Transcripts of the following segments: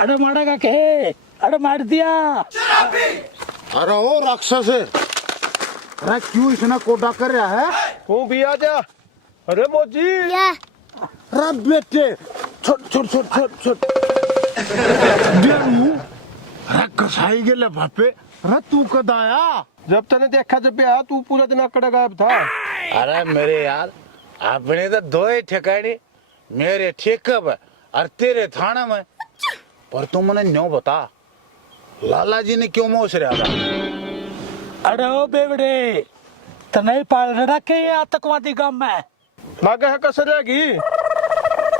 अरे मारेगा के? अरे मार दिया। अरे ओ राक्षस है, अरे क्यों इतना कोटा कर रहा है? तू भी आ जा। अरे मोजी अरे बेटे छोट छोट छोट छोट छोट अरे कसाई गेले भापे। अरे तू कद आया? जब तने देखा जब आया तू पूरा दिन अकड़ गायब था। अरे मेरे यार अपने तो दो ही ठिकाने, मेरे ठेके पे और तेरे थाने में। पर तू मने न्यों बता, लाला जी ने क्यों मोच रहा था? अरे ओ बेवड़े, तने पाल रखे ये आतंकवादी गांव में। लागे है कसरेगी।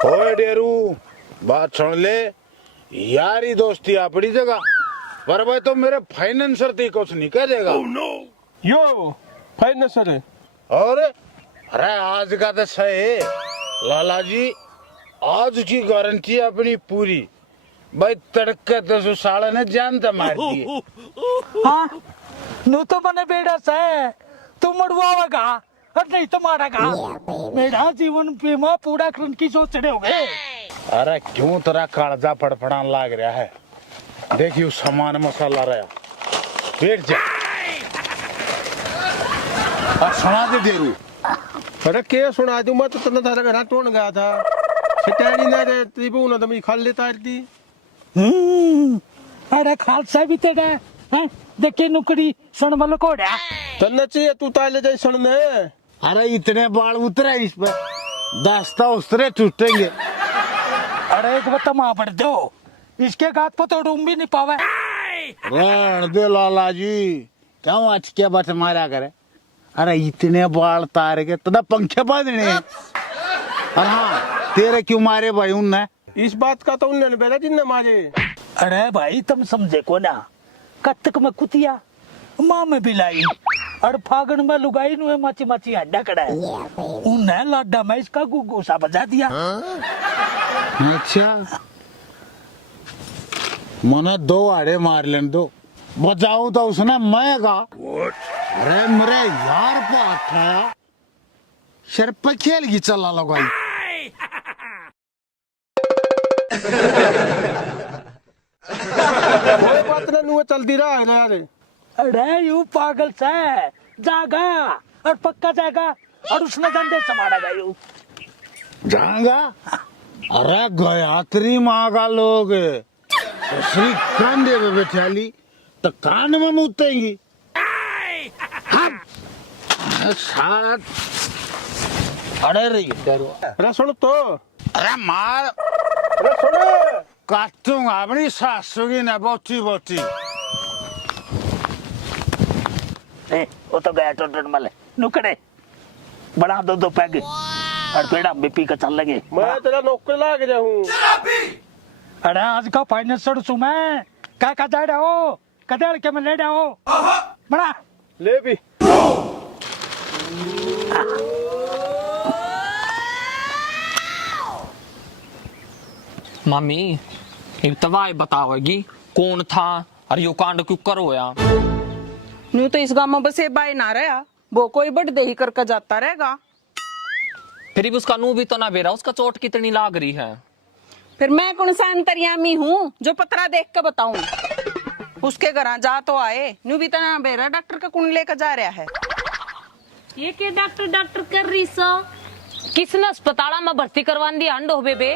ओए डेरू, बात सुन ले, यारी दोस्ती अपनी जगह, पर भाई तो मेरे फाइनेंसर थी कुछ नहीं कह देगा। यो फाइनेंसर है। और अरे आज का तो सही लाला जी, आज की गारंटी अपनी पूरी। भाई तड़के तो साले ने जान तो मार दी। हाँ नू तो मने बेड़ा से तू मरवाएगा और नहीं तो मारेगा। मेरा जीवन बीमा पूरा करने की सोच रहे होगे। अरे क्यों तेरा कालजा फड़फड़ान लाग रहा है? देखियो सामान मसाला रहा, बैठ जा और सुना दे डेरू। अरे के सुना दूं मैं तो तने थारे घर टोन गया था। सिटानी ना रे त्रिभु ना तुम खाल लेता रहती। अरे खालसा भी तेरा है, देखे नुकड़ी सन वाला कोड़ा। तन्ने चाहिए तू ताले जाए सुनने। अरे इतने बाल उतरे इस पर, दास्ता उतरे टूटेंगे। अरे एक बात मां पड़ दो, इसके गात पर तो डूम भी नहीं पावे। रहन दे लाला जी, क्यों अटके बट मारा करे? अरे इतने बाल तार के तो पंखे बांधने हैं। और हाँ तेरे क्यों मारे भाई उनने? इस बात का तो उन्होंने बेटा जिन्ने मारे। अरे भाई तुम समझे को ना, कत्तक में कुतिया, माँ में बिलाई और फागण में लुगाई नु माची माची अड्डा कड़ा है। उन्हें लाडा में इसका गुस्सा बजा दिया। अच्छा मने दो आड़े मार लेने दो, बजाऊ तो उसने मैं गा। अरे मेरे यार पे उठाया, सिर पे खेल की चला लगाई। कोई बात ना नुआ चलती रहा है ना यार। अरे यू पागल से जागा और पक्का जाएगा और उसने धंधे संभालेगा यू जाएगा। अरे गयात्री माँ का लोग श्री कंधे पे बैठाली तो कान में मुतेंगी। सारा अरे रे अरे सुन तो। अरे मार अरे सुन। काटूंगा अपनी सासू की ना बोटी बोटी। वो तो गया टोटन मले नुकड़े बड़ा दो पैग और पेड़ा भी पी कर चल लगे। मैं तेरा नौकर लाग जाऊं। अरे आज का फाइनेंसर सुमे क्या जा रहे हो? कदर के में ले जाओ बड़ा ले भी। मम्मी एक तवाई बताओगी कौन था और यो कांड क्यों करोया? न्यू तो इस गांव में बस ये बाई ना रहा, वो कोई बड़ दही करके जाता रहेगा। फिर भी उसका नू भी तो ना बेरा, उसका चोट कितनी लाग रही है। फिर मैं कौन सा अंतर्यामी हूँ जो पतरा देख के बताऊं? उसके घर जा तो आए, न्यू भी तो ना बेरा डॉक्टर का कौन लेकर जा रहा है। ये के डॉक्टर डॉक्टर कर रही सो? किसने अस्पताल में भर्ती करवा दी अंड हो बेबे?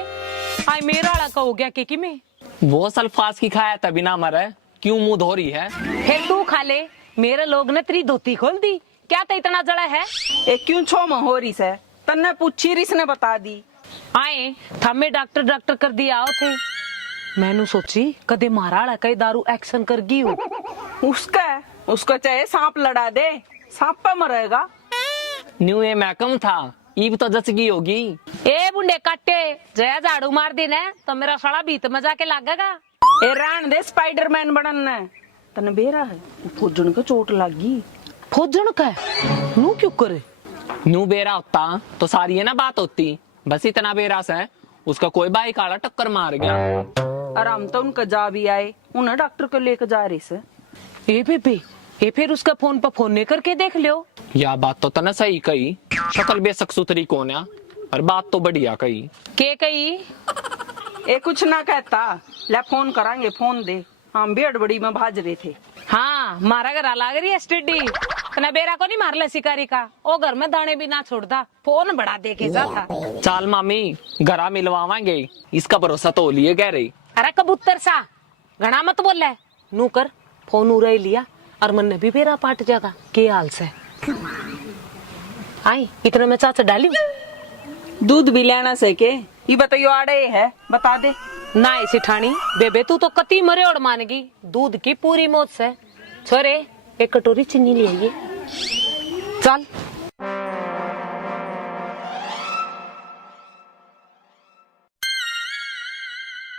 आई मेरा वाला का हो गया के में वो सल्फास की खाया तभी ना मरे, क्यों मुंह धो रही है? फिर तू खा ले, मेरे लोग ने तेरी धोती खोल दी, क्या तो इतना जड़ा है? एक क्यों छो में हो रही से तन्ने पूछी रिस ने बता दी। आए थमे डॉक्टर डॉक्टर कर दिया आओ थे, मैनू सोची कदे मारा कई दारू एक्शन कर गई हो। उसका चाहे सांप लड़ा दे, सांप पे मरेगा। न्यू ये महकम था, ईब तो जच गई होगी। ए बुंडे काटे जया झाड़ू मार दी ने तो मेरा साला भीत में जाके लागेगा। ए रान दे स्पाइडरमैन बनने तने बेरा है, फौजन को चोट लगी। फौजन का नू क्यों करे? न्यू बेरा होता तो सारी है ना बात होती, बस इतना बेरा से उसका कोई भाई काला टक्कर मार गया। आराम तो उनका जा भी आए, उन्हें डॉक्टर को लेकर जा रही से। ए बेबे ए फिर उसका फोन पर फोन नहीं करके देख लियो। या बात तो तना सही कही, शक्ल बेशक सुथरी कौन है और बात तो बढ़िया कही। के कही ये कुछ ना कहता। ले फोन कराएंगे, फोन दे। हम भी अड़बड़ी में भाज रहे थे। हाँ मारा घर लाग रही है स्टेडी ना बेरा को नहीं मार ले शिकारी का। ओ घर में दाने भी ना छोड़ता, फोन बड़ा देके जाता। चाल मामी घरा मिलवावांगे, इसका भरोसा तो लिए गए रही। अरे कबूतर सा घना मत बोल ले। नू कर फोन उड़ाई लिया और मन ने भी बेरा पाट जागा। के हाल से आई इतने में चाचा डाली दूध भी लेना से के ये बताइयो आड़े है, बता दे। ना ऐसी ठाणी बेबे तू तो कती मरे और मानेगी। दूध की पूरी मौत से छोरे एक कटोरी चीनी ले आइए। चल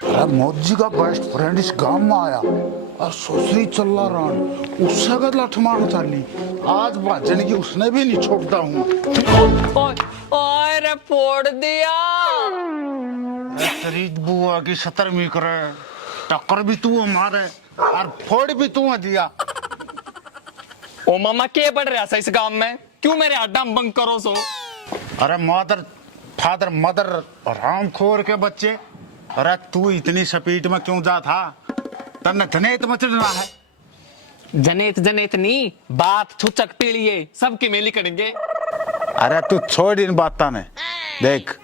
अरे मोदी का बेस्ट फ्रेंड इस गांव में आया और सोसरी चल्ला रान उससे का लठ मारना चाली। आज भाजन की उसने भी नहीं छोड़ता हूँ। ओए रे फोड़ दिया। तेरी बुआ की 70वीं करे, टक्कर भी तू मारे और फोड़ भी तू दिया। ओ मामा के पड़ रहा था इस गांव में, क्यों मेरे अड्डा बंक करो सो। अरे मदर फादर मदर राम खोर के बच्चे, अरे तू इतनी स्पीड में क्यों जा था? तन्ने धनेत मचना है। जनेत जनेत नहीं, बात छुचक पीलिए सबकी मेली करेंगे। अरे तू छोड़ इन बातों ने। देख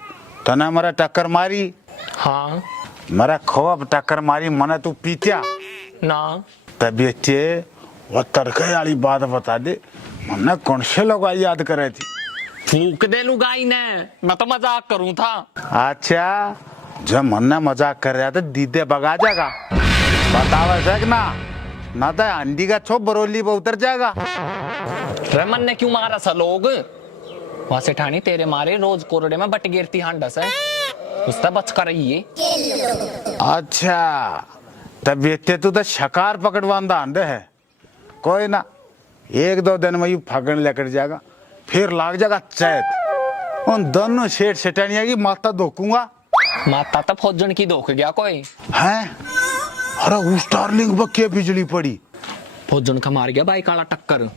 तने मरा टक्कर मारी, हाँ मरा खोब टक्कर मारी, मने तू पीत्या ना तबीयते वो तड़के वाली बात बता दे। मने कौन से लोग याद करे थी? फूक दे लुगाई ने, मैं तो मजाक करूं था। अच्छा जब मन्ना मजाक कर रहा था दीदे बगा जाएगा, बतावा सक ना तो अंडी का छो बरोली पर उतर जाएगा। रमन ने क्यों मारा सा लोग? वहां से ठानी तेरे मारे रोज कोरडे में बट गिरती हांडस है, उससे बच कर रही है। अच्छा तबीयते तू तो शकार पकड़वांदा अंडे है। कोई ना, 1-2 दिन में यू फागण लेकर जाएगा, फिर लाग जाएगा चैत। उन दोनों शेठ सेठानिया की माता धोकूंगा। माता तो फौजन की धोख गया कोई हैं? अरे उस डार्लिंग पर क्या बिजली पड़ी? फौजन का मार गया भाई काला टक्कर।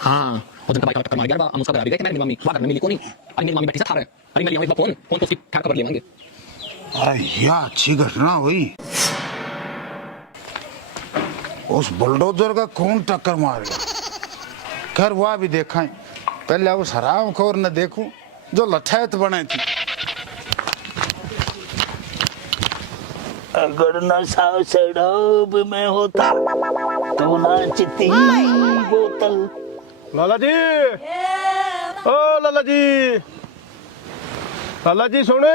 हाँ फौजन का भाई काला टक्कर मार गया। हम उसका घर भी गए थे, मेरी मम्मी वहां घर में मिली को नहीं। अरे मेरी मम्मी बैठी था, अरे मेरी मम्मी फोन तो उसकी खैर खबर ले मांगे। अरे यह अच्छी घटना हुई। उस बुलडोजर का कौन टक्कर मार गया? खैर वह भी देखा है, पहले उस हरामखोर ने देखूं जो लठैत बने थी। अगर नशा शराब में होता तो ना चित्ती बोतल। लाला जी, ओ लाला जी, लाला जी सुने।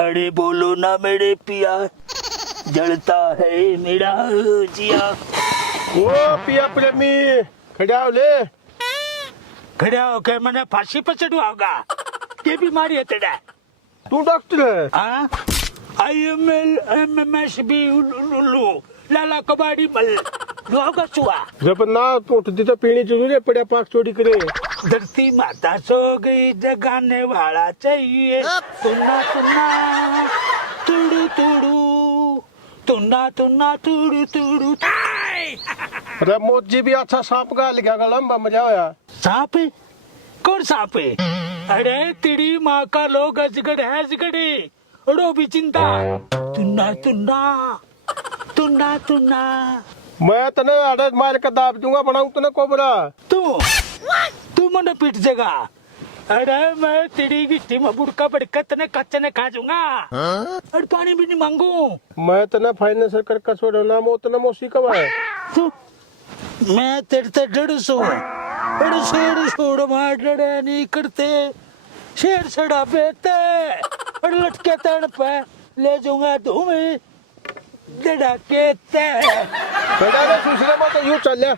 अरे बोलो ना मेरे पिया, जलता है मेरा जिया। ओ पिया प्रेमी खड़ा हो ले। खड़ा होके मैंने फांसी पर चढ़वाओगा? ये बीमारी है तेरा? तू डॉक्टर है? हाँ IMS भी लो लाला कबाड़ी मल लोगा चुआ। जब ना तो उठती तो पीनी जरूर है, पड़ा पाक चोरी करे। धरती माता सो गई, जगाने वाला चाहिए। तुन्ना तुन्ना तुड़ू तुड़ू, तुन्ना तुन्ना तुड़ू तुड़ू। अरे मोजी भी अच्छा सांप का लिखा गला में मजा आया। सांप? कौन सांप? अरे तेरी माँ का लोग अजगड़ है, अजगड़ी उड़ो भी चिंता। तुन्ना तुन्ना तुन्ना तुन्ना। मैं तने आड़े मार के दाब दूंगा, बनाऊं तने कोबरा। तू मने पीट देगा। अरे मैं तेरी गिट्टी में बुड़का बड़का तने कच्चे ने खा जाऊंगा और पानी भी नहीं मांगू। मैं तने फाइनेंसर कर का छोड़ ना, मो तने मोसी कब है। तू मैं तेरे ते 150 छोड़ मार लड़े नहीं करते, शेर सड़ा बेते और लटके तन पे ले जाऊंगा तुम्हें डड़के ते। बेटा रे सुसरे में तो यूं चल ले।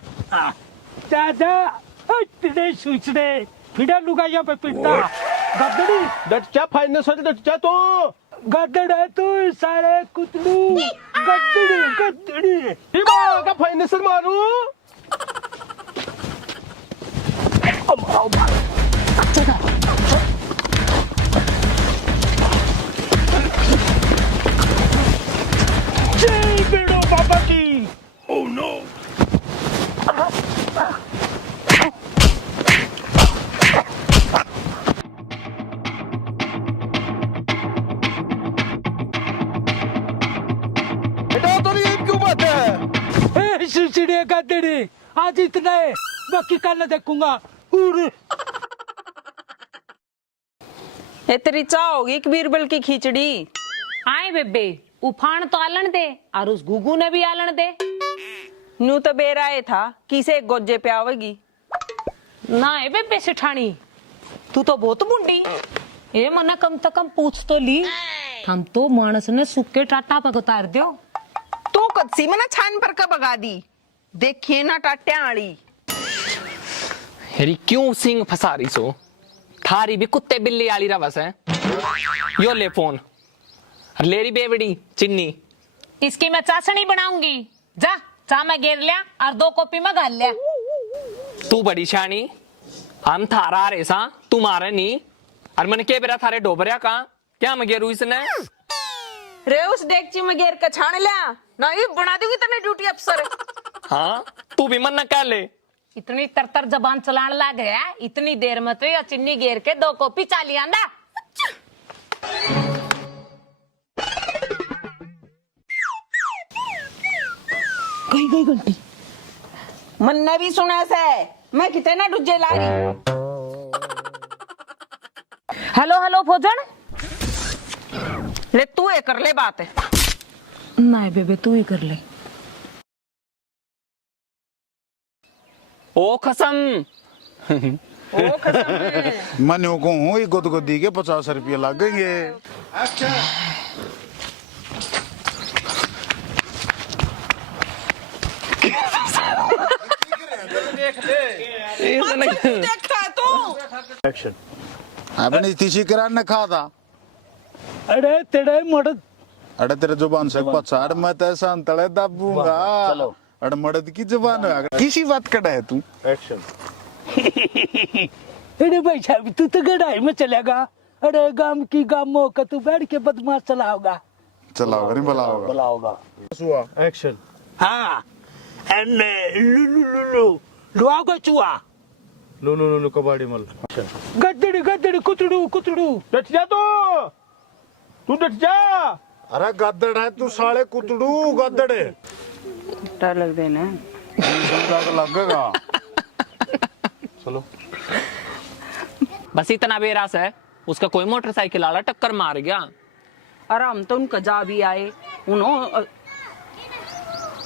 दादा तेरे सूचने फिडा लुगाइया पे पिटता गदड़ी। डट क्या फाइनेंसर डट क्या तो गदड़ है तू सारे कुतलू। गदड़ी गदड़ी ये बात का फाइनेंसर मारू। जय बेड़ो बाबा की। Oh no. चिड़िया तेरे आज इतना है, बाकी कल देखूंगा। और ये तेरी चाह होगी कि बीरबल की खिचड़ी। आए बेबे उफान तो आलन दे और उस गुगू ने भी आलन दे। नू तो बेराए था किसे गोजे पे आवेगी। ना है बेबे सिठानी, तू तो बहुत बुढ़ी। ए मना कम से कम पूछ तो ली, हम तो मानस ने सुक्के टाटा पे उतार दियो। तू कदसी मना छान पर का बगा दी, देखिए ना टाट्या आड़ी। हेरी क्यों सिंह फंसा रही सो, थारी भी कुत्ते बिल्ली आली रवस है। यो ले फोन, लेरी बेवड़ी चिन्नी। इसकी मैं चाशनी बनाऊंगी, जा चा मैं गेर लिया और 2 कॉपी में घाल लिया। तू बड़ी शानी, हम थारा रे सा तुम्हारे नी। और मन के बेरा थारे डोबरिया का क्या मगेरू इसने। रे उस डेगची में गेर का छान लिया ना, ये बना दूंगी तने ड्यूटी अफसर। हाँ तू भी मन न कर ले। इतनी तरतर जबान चलाने लग गया, इतनी देर में तो या चिन्नी गेर के 2 कॉपी चाली आंदा। गई घंटी। मन ने भी सुना से, मैं कितने ना डुजे ला रही। हेलो हेलो भोजन। ले तू ये कर ले बात है। नहीं बेबे तू ही कर ले। ओ कसम। ओ कसम। मनु को हूँ गुदगुदी के 50 रुपये लगेंगे। देखता है तू। एक्शन। अपनी तीसी किरान ने खा था। अरे तेरे मर्द, अरे तेरे जुबान से पछाड़ मैं तैसा अंतड़े दाबूंगा। चलो। अरे मर्द की जुबान है, किसी बात कड़ा है तू। एक्शन। अरे भाई साहब तू तो गड़ाई में चलेगा। अरे गांव की गामों का तू बैठ के बदमाश चलाओगा। चलाओगा नहीं बुलाओगा। बुलाओगा। सुआ। एक्शन। हाँ एने लु लु लु लु लुआगा चुआ। लुलु लुलु कबाड़ी मल। गद्दड़ी गद्दड़ी कुतड़ू कुतड़ू। डट जा तू डट जा। अरे गद्दड़ है तू साले कुतड़ू गद्दड़े। डर लग देना। लगेगा। चलो बस इतना बेरास है, उसका कोई मोटरसाइकिल वाला टक्कर मार गया। और हम तो उनका जा भी आए, उन्होंने